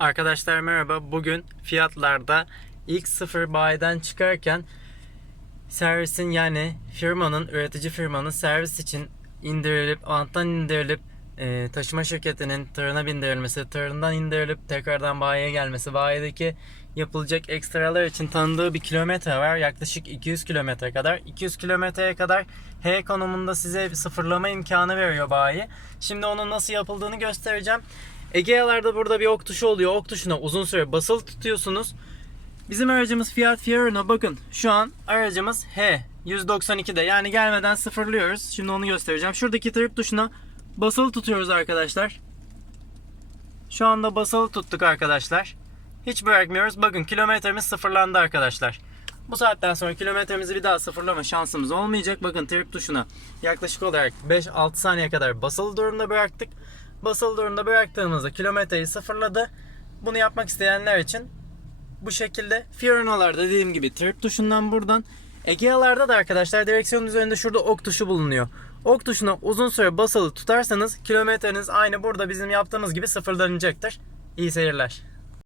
Arkadaşlar merhaba. Bugün fiyatlarda ilk sıfır bayiden çıkarken servisin yani firmanın, üretici firmanın servis için indirilip, anttan indirilip e, taşıma şirketinin tırına bindirilmesi, tırından indirilip tekrardan bayiye gelmesi, bayideki yapılacak ekstralar için tanıdığı bir kilometre var. Yaklaşık 200 kilometre kadar. 200 kilometreye kadar H konumunda size sıfırlama imkanı veriyor bayi. Şimdi onun nasıl yapıldığını göstereceğim. Egea'larda burada bir ok tuşu oluyor. Ok tuşuna uzun süre basılı tutuyorsunuz. Bizim aracımız Fiat Fiorino. Bakın şu an aracımız H 192'de. Yani gelmeden sıfırlıyoruz. Şimdi onu göstereceğim. Şuradaki trip tuşuna basılı tutuyoruz arkadaşlar. Şu anda basılı tuttuk arkadaşlar. Hiç bırakmıyoruz. Bakın kilometremiz sıfırlandı arkadaşlar. Bu saatten sonra kilometremizi bir daha sıfırlama şansımız olmayacak. Bakın trip tuşuna yaklaşık olarak 5-6 saniye kadar basılı durumda bıraktık. Basılı durumda bıraktığımızda kilometreyi sıfırladı. Bunu yapmak isteyenler için bu şekilde Fiorino'larda dediğim gibi trip tuşundan buradan Egea'larda da arkadaşlar direksiyonun üzerinde şurada ok tuşu bulunuyor. Ok tuşuna uzun süre basılı tutarsanız kilometreniz aynı burada bizim yaptığımız gibi sıfırlanacaktır. İyi seyirler.